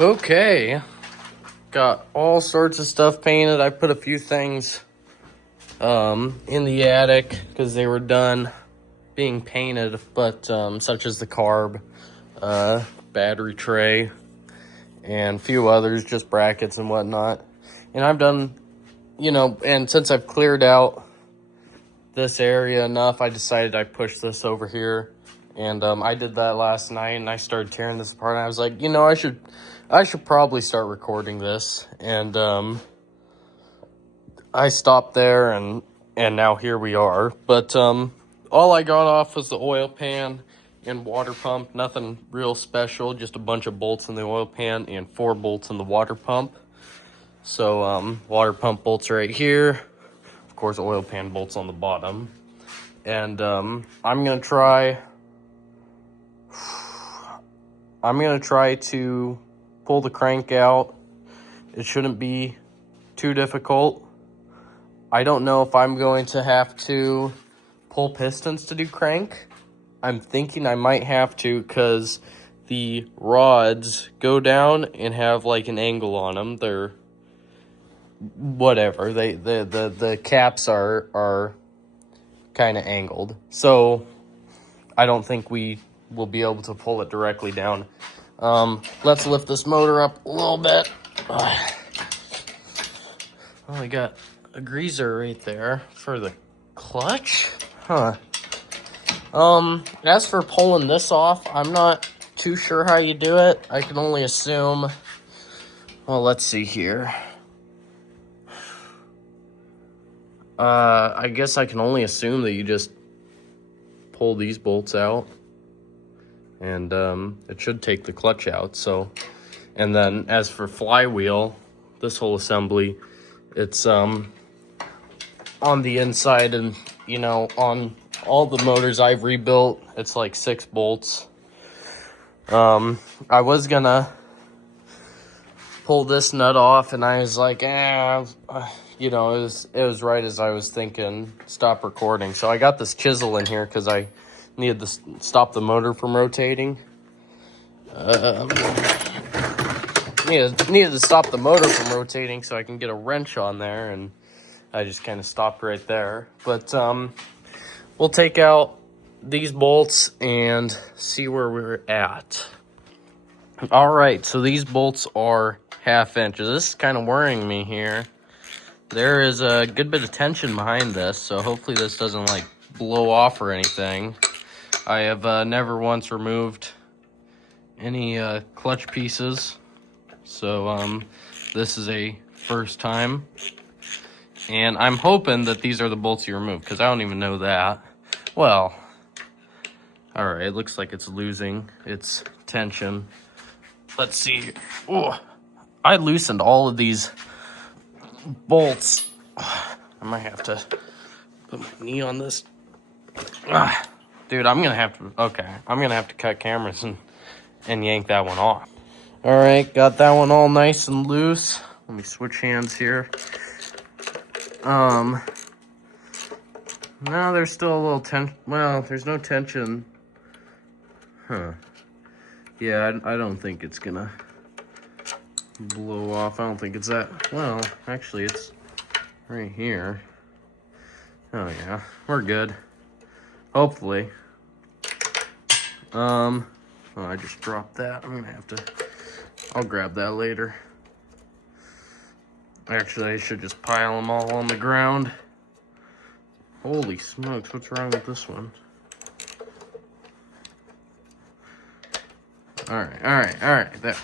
Okay, got all sorts of stuff painted. I put a few things in the attic because they were done being painted, but such as the carb, battery tray, and a few others, just brackets and whatnot. And I've done, and since I've cleared out this area enough, I decided I'd push this over here. And I did that last night, and I started tearing this apart. And I was like, I should probably start recording this. And I stopped there, and now here we are. But all I got off was the oil pan and water pump. Nothing real special, just a bunch of bolts in the oil pan and 4 bolts in the water pump. So water pump bolts right here. Of course, oil pan bolts on the bottom. And I'm gonna try to pull the crank out. It shouldn't be too difficult. I don't know if I'm going to have to pull pistons to do crank. I'm thinking I might have to, because the rods go down and have like an angle on them. They're whatever. The caps are kind of angled. So I don't think we will be able to pull it directly down. Let's lift this motor up a little bit. Oh, I got a greaser right there for the clutch. Huh. As for pulling this off, I'm not too sure how you do it. I can only assume. Well, let's see here. I guess I can only assume that you just pull these bolts out, and it should take the clutch out. So, and then as for flywheel, this whole assembly, it's on the inside, and on all the motors I've rebuilt, it's like 6 bolts. I was gonna pull this nut off, and I was like, it was right as I was thinking, stop recording. So I got this chisel in here because I needed to stop the motor from rotating. Needed to stop the motor from rotating so I can get a wrench on there, and I just kind of stopped right there. But we'll take out these bolts and see where we're at. All right, so these bolts are 1/2 inches. This is kind of worrying me here. There is a good bit of tension behind this, so hopefully this doesn't like blow off or anything. I have never once removed any clutch pieces, so this is a first time. And I'm hoping that these are the bolts you remove, because I don't even know that. Well, all right, it looks like it's losing its tension. Let's see. Oh, I loosened all of these bolts. I might have to put my knee on this. Dude, I'm gonna have to cut cameras and yank that one off. All right, got that one all nice and loose. Let me switch hands here. No, there's still a little tension. Well, there's no tension. Huh. Yeah, I don't think it's gonna blow off. I don't think it's that. Well, actually, it's right here. Oh, yeah. We're good. Hopefully. Oh, I just dropped that. I'm gonna have to... I'll grab that later. Actually, I should just pile them all on the ground. Holy smokes, what's wrong with this one? Alright, there.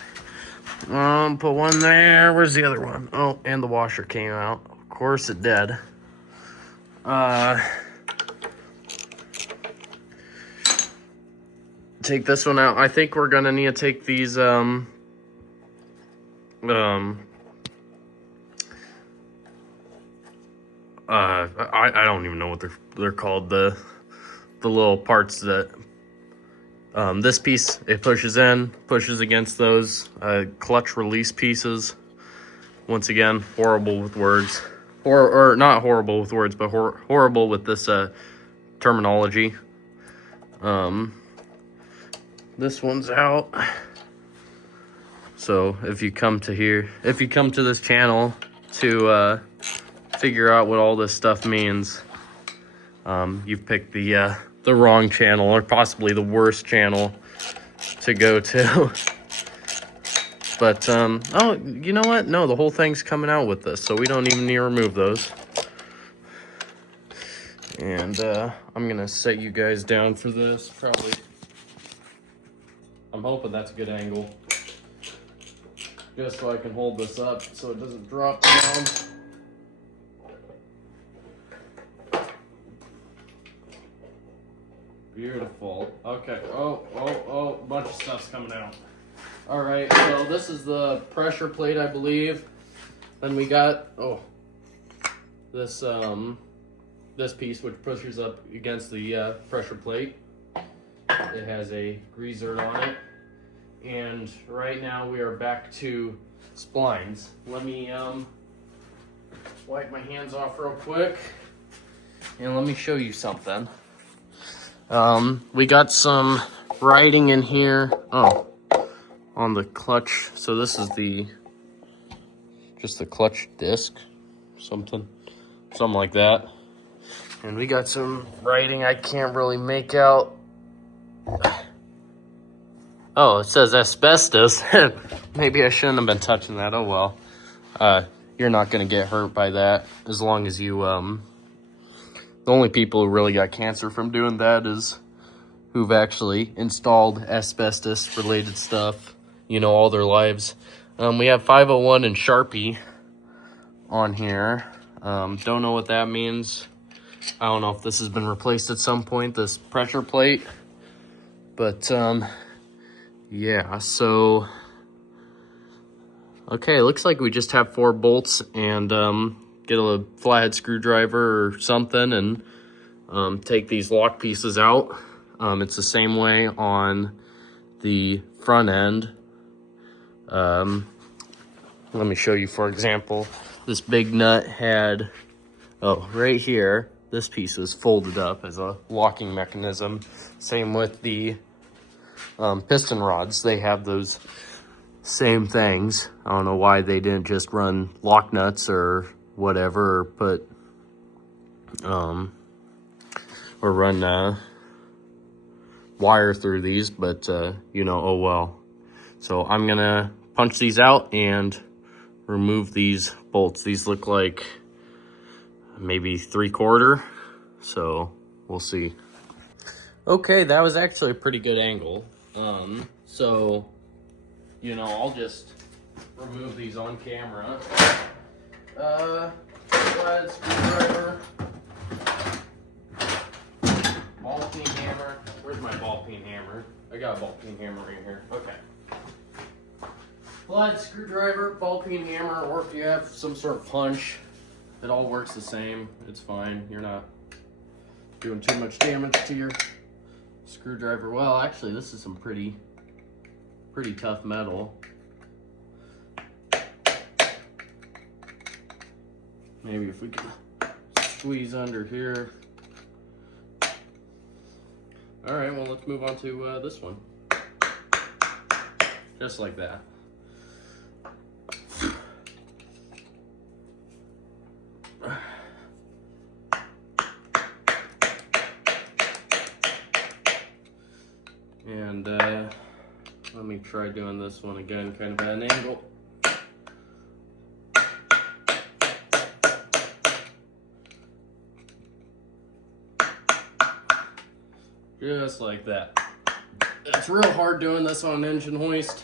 Put one there. Where's the other one? Oh, and the washer came out. Of course it did. Take this one out. I think we're gonna need to take these, I don't even know what they're called. The little parts that this piece, it pushes against those clutch release pieces. Once again, horrible with words, or not horrible with words, but horrible with this terminology. This one's out. So if you come to this channel to figure out what all this stuff means, you've picked the wrong channel, or possibly the worst channel to go to. But oh, you know what? No, the whole thing's coming out with this, so we don't even need to remove those. And I'm gonna set you guys down for this, probably. I'm hoping that's a good angle, just so I can hold this up so it doesn't drop down. Beautiful. Okay. Oh, a bunch of stuff's coming out. All right, so this is the pressure plate, I believe. Then we got, this this piece, which pushes up against the pressure plate. It has a greaser on it. And right now we are back to splines. Let me wipe my hands off real quick, and let me show you something. We got some writing in here. On the clutch. So this is just the clutch disc, something like that. And we got some writing I can't really make out. Oh, it says asbestos. Maybe I shouldn't have been touching that. Oh well. You're not gonna get hurt by that, as long as you the only people who really got cancer from doing that is who've actually installed asbestos related stuff, all their lives. We have 501 and Sharpie on here. Don't know what that means. I don't know if this has been replaced at some point, this pressure plate. But, yeah, so... Okay, it looks like we just have 4 bolts and get a flathead screwdriver or something and take these lock pieces out. It's the same way on the front end. Let me show you, for example, this big nut had, right here, this piece was folded up as a locking mechanism. Same with the piston rods. They have those same things. I don't know why they didn't just run lock nuts or whatever, or put, or run wire through these, but oh well. So I'm gonna punch these out and remove these bolts. These look like maybe 3/4, so we'll see. Okay, that was actually a pretty good angle. So I'll just remove these on camera. Flathead screwdriver, ball peen hammer. Where's my ball peen hammer? I got a ball peen hammer right here. Okay. Flathead screwdriver, ball peen hammer, or if you have some sort of punch, it all works the same. It's fine. You're not doing too much damage to your screwdriver. Well, actually, this is some pretty tough metal. Maybe if we can squeeze under here. All right, well, let's move on to this one. Just like that. And let me try doing this one again, kind of at an angle. Just like that. It's real hard doing this on an engine hoist.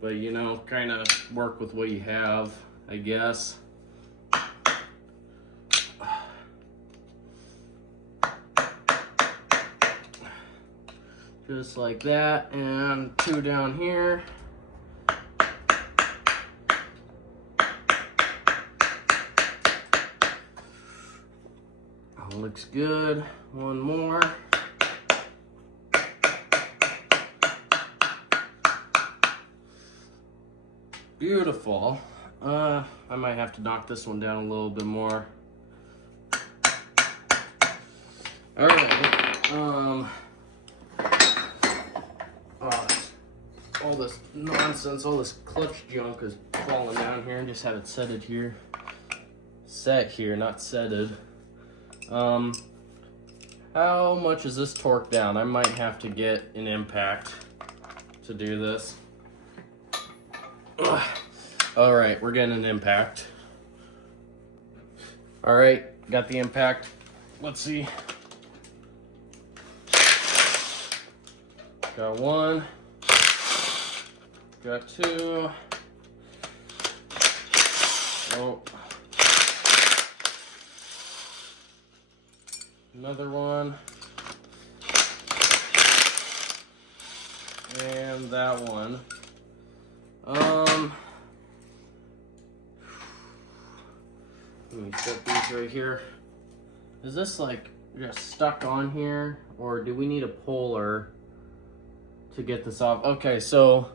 But kind of work with what you have, I guess. Just like that, and 2 down here. Looks good. 1 more. Beautiful. I might have to knock this one down a little bit more. All right. all this nonsense, all this clutch junk is falling down here, and just have it set here, not setted. How much is this torque down? I might have to get an impact to do this. All right, we're getting an impact. All right, got the impact. Let's see. Got one. Got two. Oh. Another one. And that one. Let me set these right here. Is this like just stuck on here, or do we need a puller to get this off? Okay, so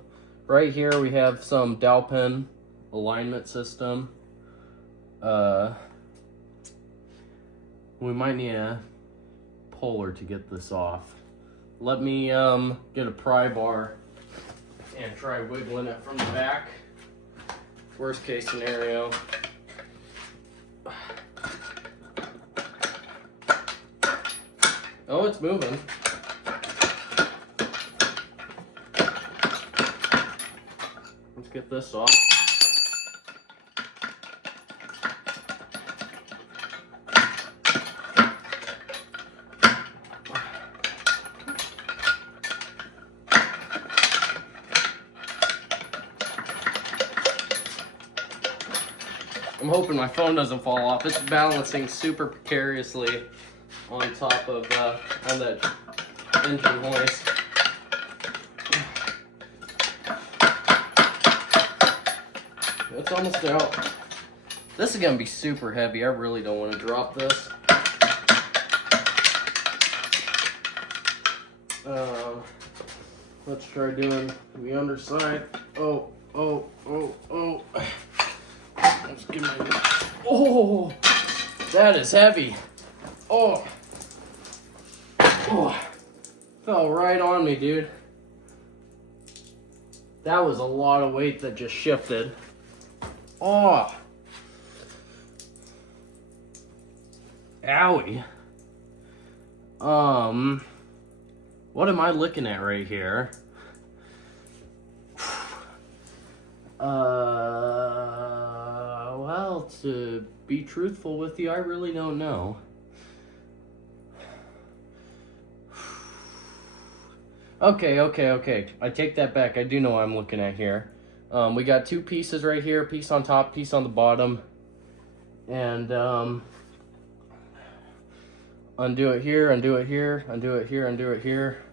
right here we have some dowel pin alignment system. We might need a puller to get this off. Let me get a pry bar and try wiggling it from the back. Worst case scenario. Oh, it's moving. Let's get this off. I'm hoping my phone doesn't fall off. It's balancing super precariously on top of on that engine hoist. It's almost out. This is gonna be super heavy. I really don't want to drop this. Let's try doing the underside. Oh. Let's get my. Oh, that is heavy. Oh, fell right on me, dude. That was a lot of weight that just shifted. Oh, owie. What am I looking at right here? Well, to be truthful with you, I really don't know. Okay. I take that back. I do know what I'm looking at here. We got two pieces right here, piece on top, piece on the bottom. And undo it here, undo it here, undo it here, undo it here.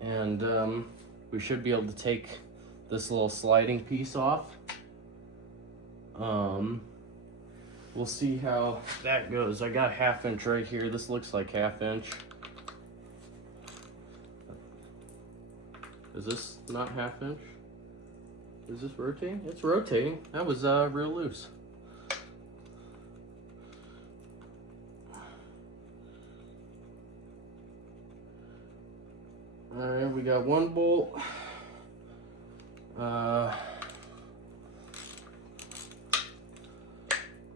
And we should be able to take this little sliding piece off. We'll see how that goes. I got 1/2 inch right here. This looks like 1/2 inch. Is this not 1/2 inch? Is this rotating? It's rotating. That was real loose. Alright, we got one bolt.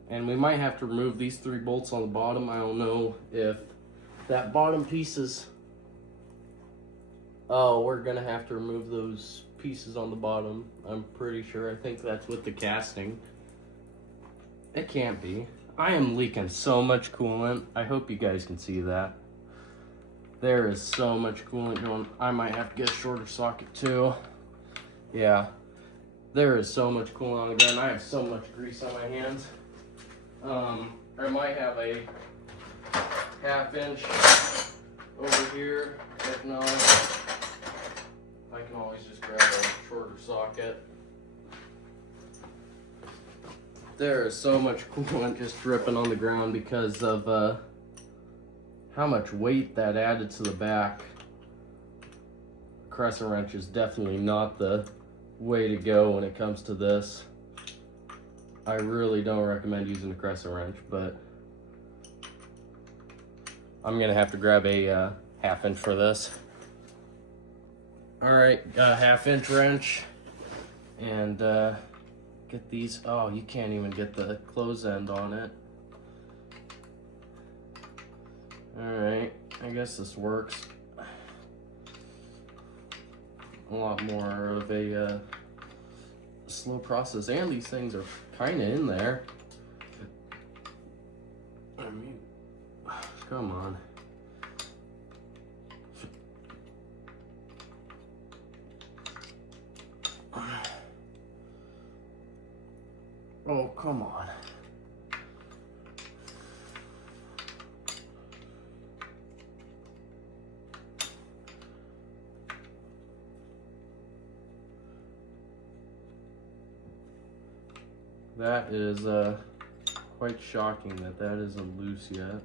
And we might have to remove these 3 bolts on the bottom. I don't know if that bottom piece is... Oh, we're gonna have to remove those pieces on the bottom. I'm pretty sure. I think that's with the casting. It can't be. I am leaking so much coolant. I hope you guys can see that. There is so much coolant going. I might have to get a shorter socket too. Yeah. There is so much coolant on the gun. I have so much grease on my hands. I might have a 1/2 inch over here. If not, I can always just grab a shorter socket. There is so much coolant just dripping on the ground because of how much weight that added to the back. Crescent wrench is definitely not the way to go when it comes to this. I really don't recommend using a crescent wrench, but I'm gonna have to grab a 1/2 inch for this. All right, got a 1/2-inch wrench, and get these. Oh, you can't even get the close end on it. All right, I guess this works. A lot more of a slow process, and these things are kind of in there. I mean, come on. Oh, come on. That is quite shocking that that isn't loose yet.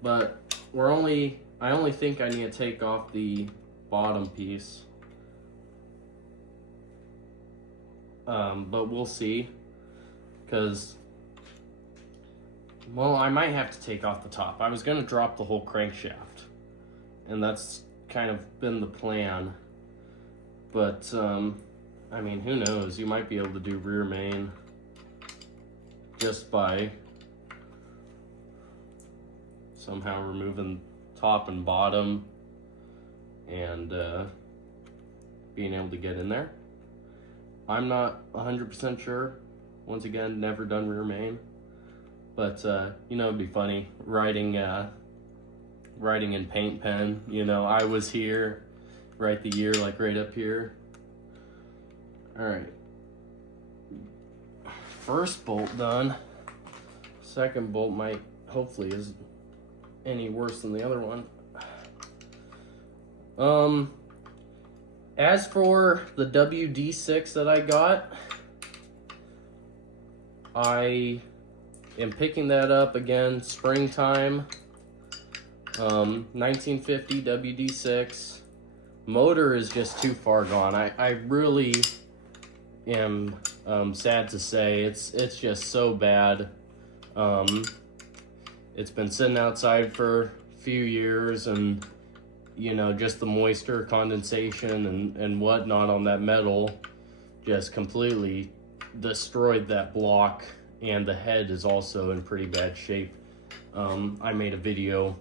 But I only think I need to take off the bottom piece. But we'll see, because, well, I might have to take off the top. I was gonna drop the whole crankshaft, and that's kind of been the plan. But, I mean, who knows? You might be able to do rear main just by somehow removing top and bottom and being able to get in there. I'm not 100% sure. Once again, never done rear main. But, you know, it'd be funny writing in paint pen. You know, I was here, write the year like right up here. All right. First bolt done. Second bolt might, hopefully, is any worse than the other one. As for the WD6 that I got, I am picking that up again, springtime, 1950 WD6. Motor is just too far gone. I really am sad to say it's just so bad. It's been sitting outside for a few years, and you know, just the moisture, condensation, and whatnot on that metal just completely destroyed that block, and the head is also in pretty bad shape. I made a video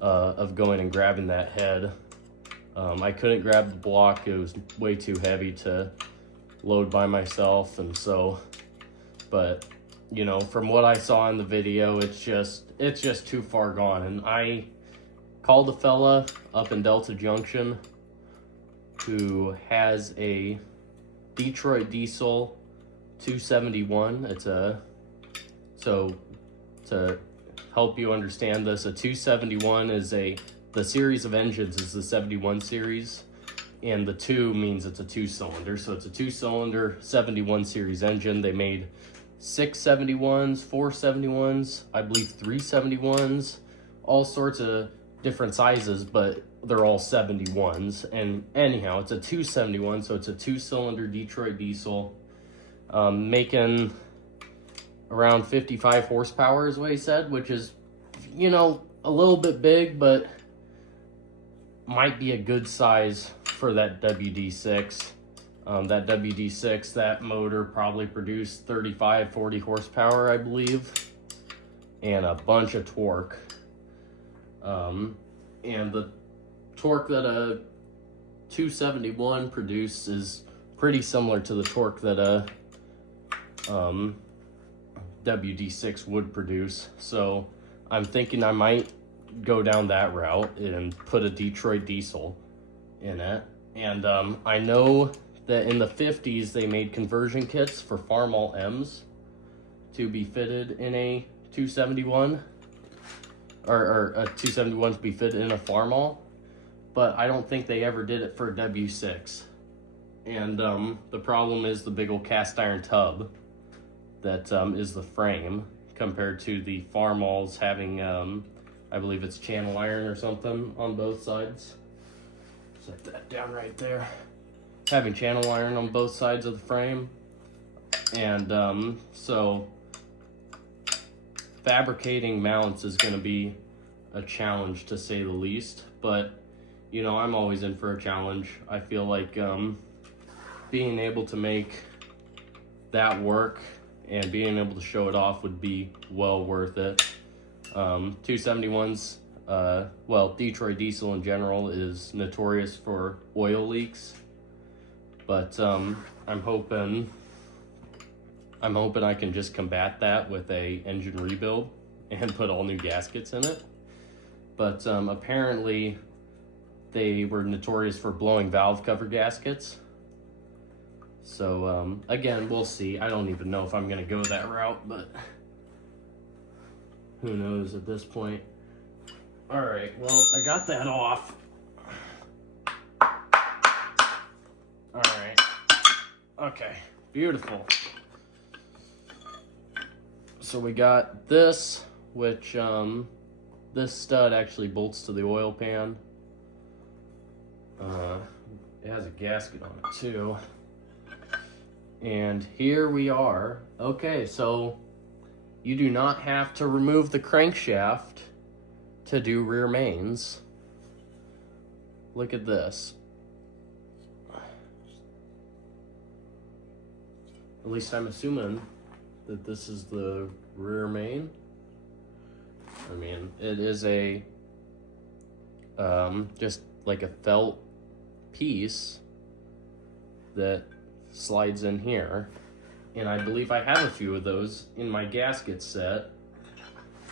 of going and grabbing that head. I couldn't grab the block. It was way too heavy to load by myself, and so, but you know, from what I saw in the video, it's just too far gone. And I called a fella up in Delta Junction who has a Detroit diesel 271. So to help you understand this, a 271 is the series of engines is the 71 series, and the 2 means it's a 2-cylinder. So it's a 2-cylinder 71 series engine. They made 671s, 471s, I believe 371s, all sorts of different sizes, but they're all 71s. And anyhow, it's a 271, so it's a 2-cylinder Detroit diesel, making around 55 horsepower is what he said, which is, you know, a little bit big, but might be a good size for that WD6. That WD6, that motor probably produced 35, 40 horsepower, I believe, and a bunch of torque. And the torque that a 271 produces is pretty similar to the torque that a WD6 would produce. So I'm thinking I might go down that route and put a Detroit diesel in it. And I know that in the 50s they made conversion kits for Farmall M's to be fitted in a 271, or a 271 to be fitted in a Farmall, but I don't think they ever did it for a W6. And the problem is the big old cast iron tub that is the frame, compared to the Farmalls having, I believe it's channel iron or something on both sides. Set that down right there. Having channel iron on both sides of the frame. And so fabricating mounts is going to be a challenge to say the least, but you know, I'm always in for a challenge. I feel like being able to make that work and being able to show it off would be well worth it. 271s, well, Detroit diesel in general is notorious for oil leaks, but I'm hoping I can just combat that with a engine rebuild and put all new gaskets in it. But apparently they were notorious for blowing valve cover gaskets. So again, we'll see. I don't even know if I'm gonna go that route, but who knows at this point. All right, well, I got that off. All right, okay, beautiful. So we got this, which this stud actually bolts to the oil pan. It has a gasket on it too. And here we are. Okay, so you do not have to remove the crankshaft to do rear mains. Look at this. At least I'm assuming that this is the rear main. I mean, it is a just like a felt piece that slides in here, and I believe I have a few of those in my gasket set.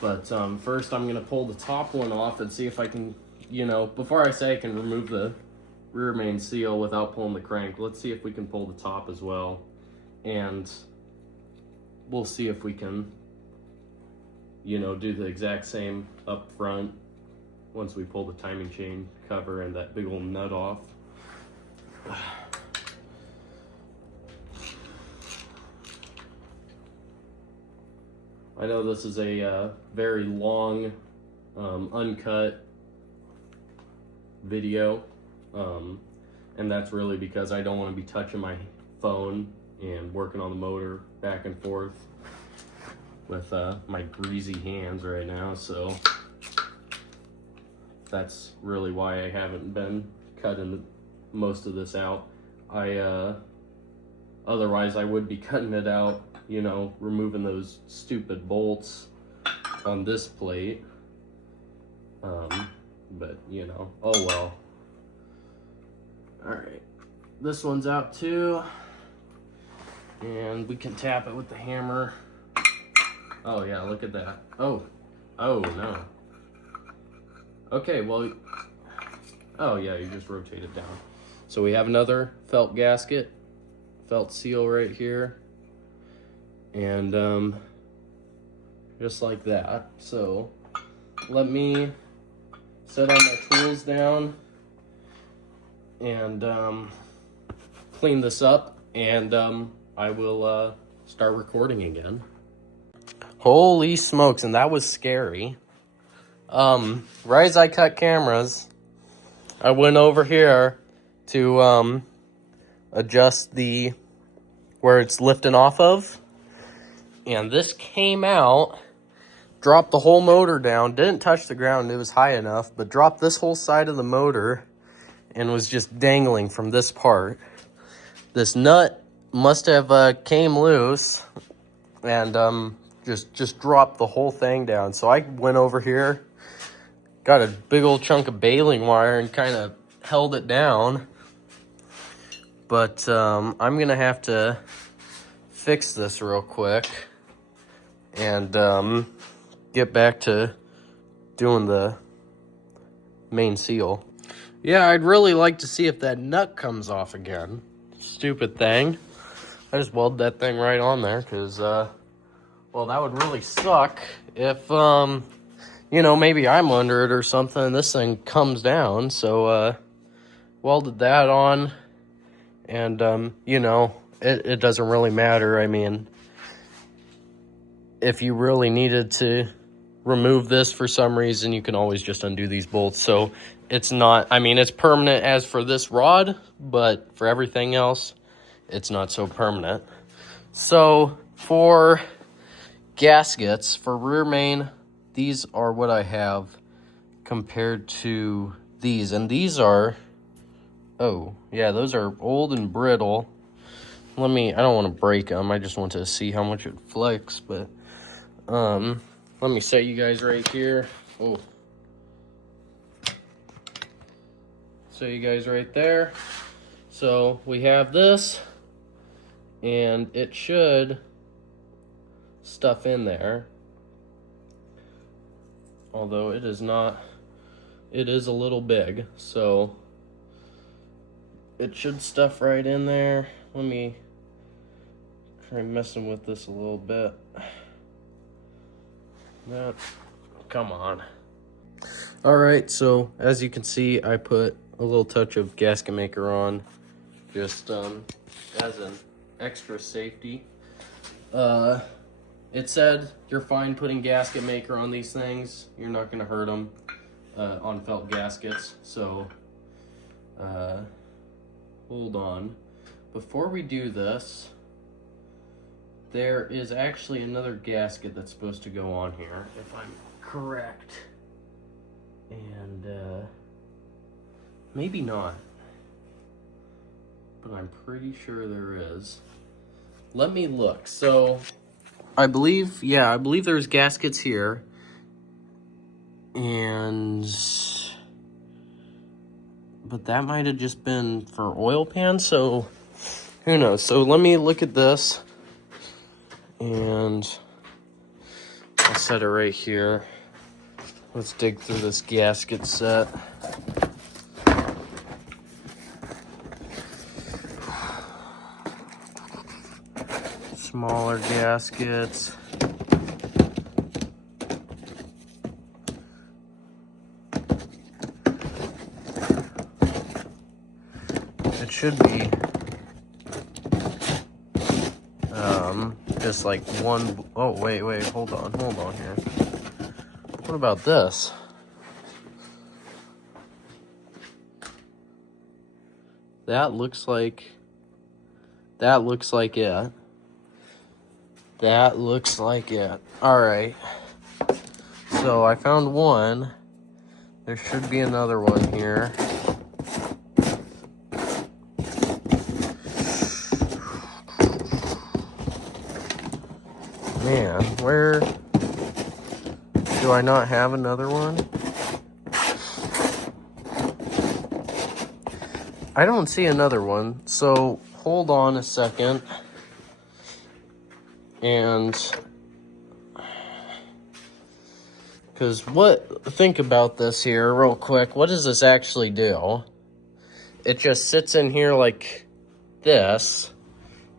But first I'm gonna pull the top one off and see if I can, you know, before I say I can remove the rear main seal without pulling the crank, let's see if we can pull the top as well, and we'll see if we can, you know, do the exact same up front once we pull the timing chain cover and that big old nut off. I know this is a very long, uncut video, and that's really because I don't want to be touching my phone and working on the motor back and forth with my greasy hands right now, so that's really why I haven't been cutting most of this out. Otherwise I would be cutting it out, you know, removing those stupid bolts on this plate. But you know, oh well. All right, this one's out too, and we can tap it with the hammer. Oh yeah, look at that. Oh no. Okay, well, oh yeah, you just rotate it down. So we have another felt gasket, felt seal right here, and just like that. So let me set all my tools down and clean this up, and I will start recording again. Holy smokes, and that was scary. Right as I cut cameras, I went over here to adjust the where it's lifting off of, and this came out, dropped the whole motor down, didn't touch the ground, it was high enough, but dropped this whole side of the motor and was just dangling from this part. This nut must have came loose and just dropped the whole thing down. So I went over here, got a big old chunk of baling wire and kind of held it down. But I'm gonna have to fix this real quick and get back to doing the main seal. Yeah, I'd really like to see if that nut comes off again. Stupid thing. I just welded that thing right on there because, well, that would really suck if, you know, maybe I'm under it or something and this thing comes down. So, welded that on, and, you know, it doesn't really matter. I mean, if you really needed to remove this for some reason, you can always just undo these bolts. So it's not, I mean, it's permanent as for this rod, but for everything else, it's not so permanent. So for gaskets, for rear main, these are what I have. compared to these. And these are, oh, yeah, those are old and brittle. I don't want to break them. I just want to see how much it flex, but let me set you guys right here. Oh. So you guys right there. So we have this, and it should stuff in there. Although it is not, it is a little big, so it should stuff right in there. Let me try messing with this a little bit. That, come on. All right, so as you can see, I put a little touch of gasket maker on, just as an extra safety. It said you're fine putting gasket maker on these things. You're not gonna hurt them on felt gaskets. So hold on. Before we do this, there is actually another gasket that's supposed to go on here, if I'm correct. And maybe not, but I'm pretty sure there is. Let me look. So I believe there's gaskets here, but that might have just been for oil pans, so who knows. So let me look at this, and I'll set it right here. Let's dig through this gasket set. Smaller gaskets. It should be just like one. Oh, wait, hold on here. What about this? That looks like it. That looks like it. All right. So I found one. There should be another one here. Man, where do I not have another one? I don't see another one, so hold on a second. And because think about this here real quick. What does this actually do? It just sits in here like this,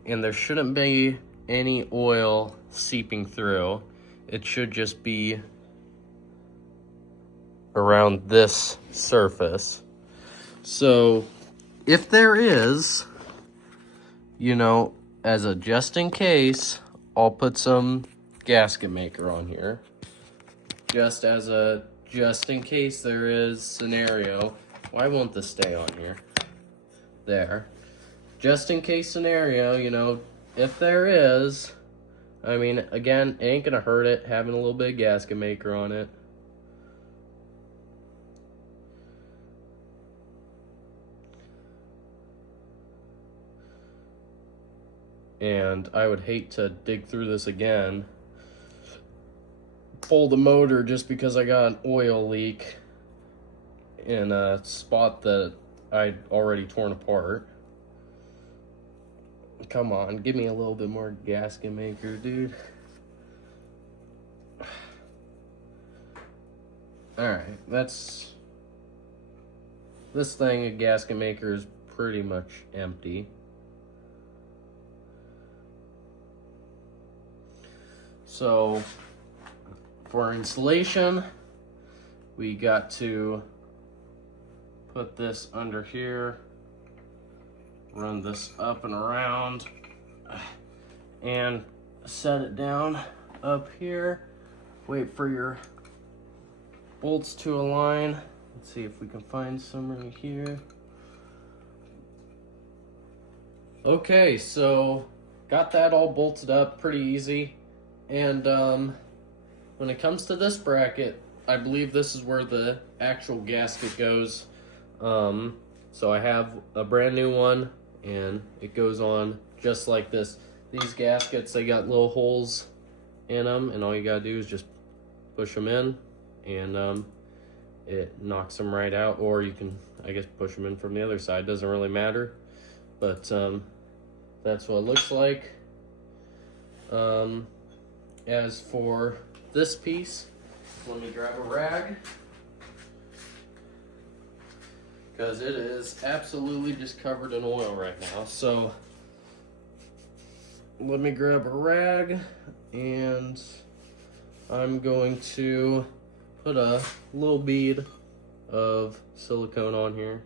and there shouldn't be any oil seeping through. It should just be around this surface. So if there is, as a just in case, I'll put some gasket maker on here. Just in case there is scenario. Why won't this stay on here? There. Just in case scenario, if there is, I mean, again, it ain't gonna hurt it having a little bit of gasket maker on it. And I would hate to dig through this again, pull the motor just because I got an oil leak in a spot that I'd already torn apart. Come on, give me a little bit more gasket maker, dude. Alright, this thing, a gasket maker, is pretty much empty. So for our installation, we got to put this under here, run this up and around, and set it down up here. Wait for your bolts to align. Let's see if we can find some right here. Okay, so got that all bolted up pretty easy. And when it comes to this bracket, I believe this is where the actual gasket goes. So I have a brand new one, and it goes on just like this. These gaskets, they got little holes in them, and all you gotta do is just push them in, and it knocks them right out. Or you can, I guess, push them in from the other side. Doesn't really matter, but that's what it looks like. As for this piece, let me grab a rag, because it is absolutely just covered in oil right now. So let me grab a rag, and I'm going to put a little bead of silicone on here.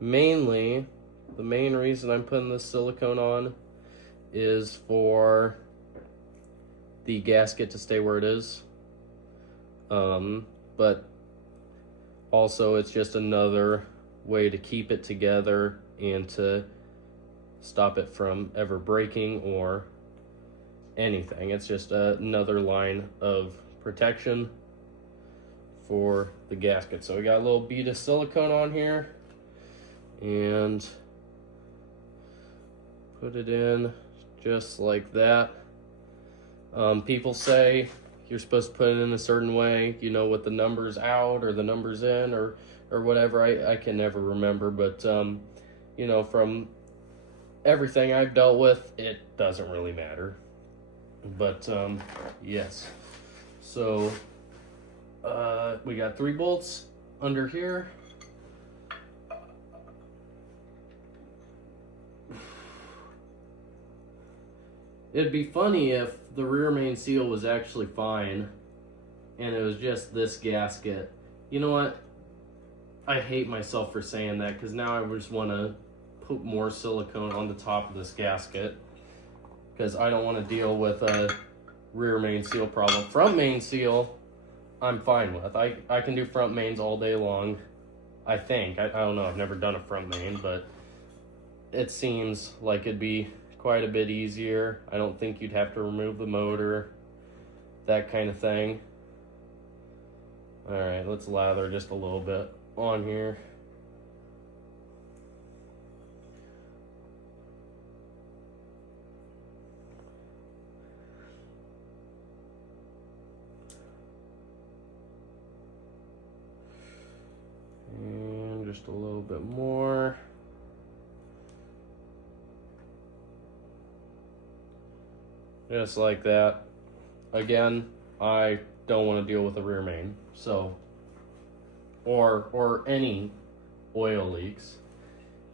Mainly, the main reason I'm putting this silicone on is for the gasket to stay where it is. But also it's just another way to keep it together and to stop it from ever breaking or anything. It's just another line of protection for the gasket. So we got a little bead of silicone on here, and put it in just like that. People say you're supposed to put it in a certain way, you know, with the numbers out or the numbers in or whatever. I can never remember, but you know, from everything I've dealt with, it doesn't really matter. But yes, so we got 3 bolts under here. It'd be funny if the rear main seal was actually fine and it was just this gasket. You know what? I hate myself for saying that, because now I just want to put more silicone on the top of this gasket, because I don't want to deal with a rear main seal problem. Front main seal, I'm fine with. I can do front mains all day long, I think. I don't know, I've never done a front main, but it seems like it'd be quite a bit easier. I don't think you'd have to remove the motor, that kind of thing. All right, let's lather just a little bit on here. And just a little bit more. Just like that. Again, I don't want to deal with a rear main, so or any oil leaks,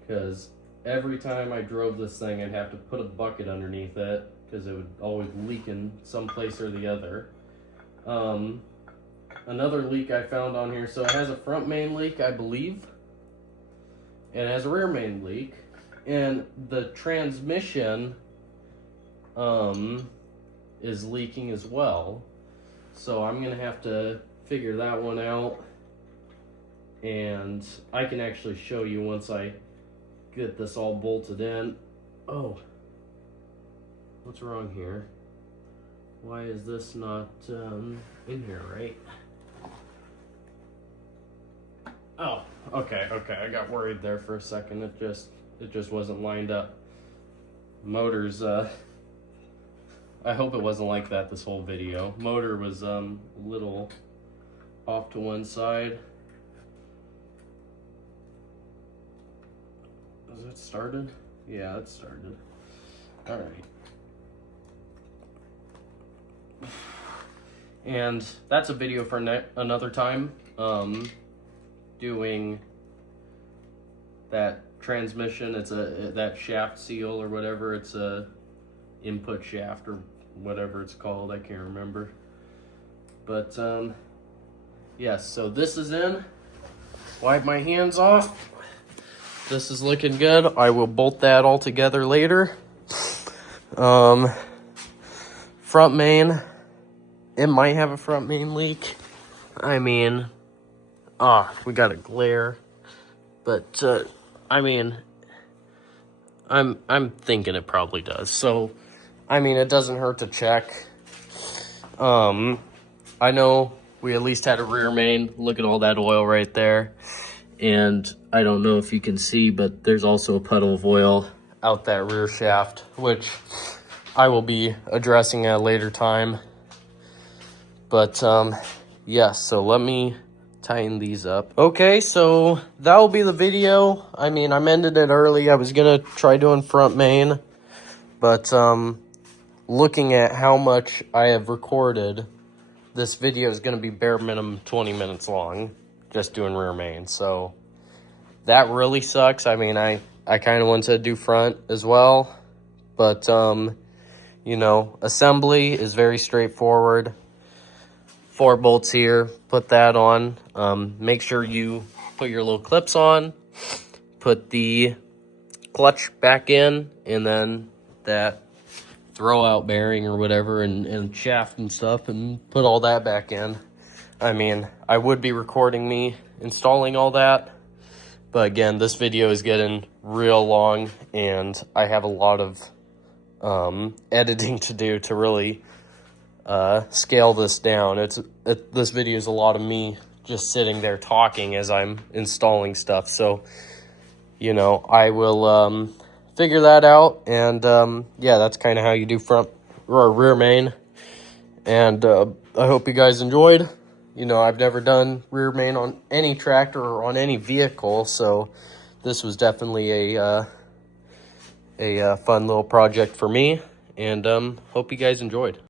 because every time I drove this thing, I'd have to put a bucket underneath it because it would always leak in some place or the other. Another leak I found on here, so it has a front main leak, I believe, and it has a rear main leak, and the transmission is leaking as well. So I'm gonna have to figure that one out, and I can actually show you once I get this all bolted in. Oh, what's wrong here? Why is this not in here, right? Oh, okay, I got worried there for a second. It just wasn't lined up. Motors, I hope it wasn't like that this whole video. Motor was a little off to one side. Is it started? Yeah, it started. All right. And that's a video for another time. Doing that transmission. It's that shaft seal or whatever. It's a input shaft or whatever it's called. I can't remember. But yes, so this is in. Wipe my hands off. This is looking good. I will bolt that all together later. Front main. It might have a front main leak. I mean, we got a glare. But I mean, I'm thinking it probably does. So, I mean, it doesn't hurt to check. I know we at least had a rear main. Look at all that oil right there. And I don't know if you can see, but there's also a puddle of oil out that rear shaft, which I will be addressing at a later time. But yeah, so let me tighten these up. Okay, so that'll be the video. I mean, I'm ending it early. I was gonna try doing front main, but looking at how much I have recorded, this video is gonna be bare minimum 20 minutes long, just doing rear main. So that really sucks. I mean, I kind of want to do front as well, but you know, assembly is very straightforward. 4 bolts here, put that on. Make sure you put your little clips on, put the clutch back in, and then that throwout bearing or whatever, and shaft and stuff, and put all that back in. I mean, I would be recording me installing all that, but again, this video is getting real long, and I have a lot of editing to do to really scale this down. This video is a lot of me just sitting there talking as I'm installing stuff. So, you know, I will figure that out. And yeah, that's kind of how you do front or rear main. And I hope you guys enjoyed. You know, I've never done rear main on any tractor or on any vehicle, so this was definitely a fun little project for me. And hope you guys enjoyed.